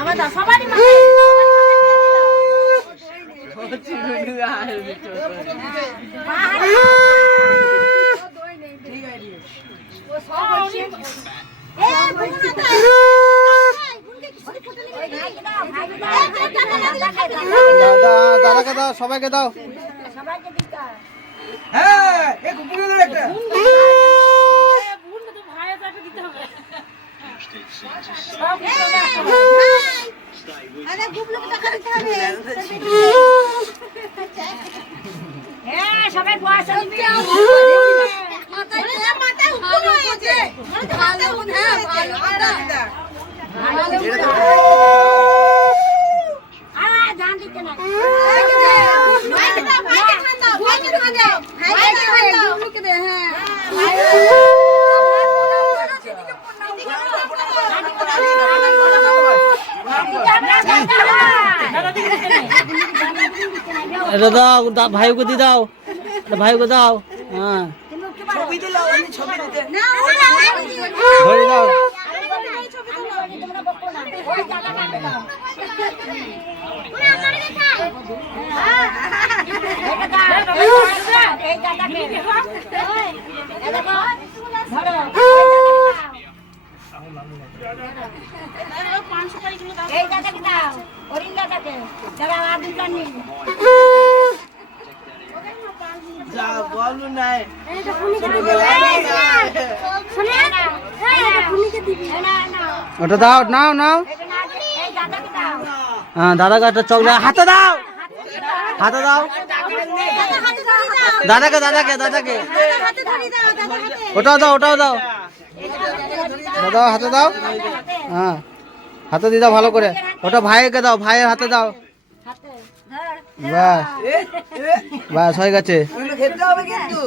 আমার দাও সবারই মাথায় দাদাকে দাও, সবাইকে দাও। সবাই পয়সা দিবি জান দিতে না এটা দাও, ভাইকে দিয়ে দাও, ভাইকে দাও। হ্যাঁ ধরে দাও। এই দাদাকে দাও অরিন দাদাকে দাদা আদুল জানি যা বলু নাই এটা খুনিকে দিবি শুনে না এটা খুনিকে দিবি না না ওটা দাও, নাও নাও। এটা না এই দাদাকে দাও হ্যাঁ দাদাকে একটা চকলেট হাতে দাও, হাতে দাও। দাদাকে দাদাকে দাদাকে হাতে ধরি দাও দাদা হাতে ওটাও দাও, ওটাও দাও। দাদা হাতে দাও। হ্যাঁ হাতে দিয়ে দাও ভালো করে। ওটা ভাইকে দাও, ভাইয়ের হাতে দাও। হাতে বাস বাস হয়ে গেছে। খেতে হবে কিন্তু।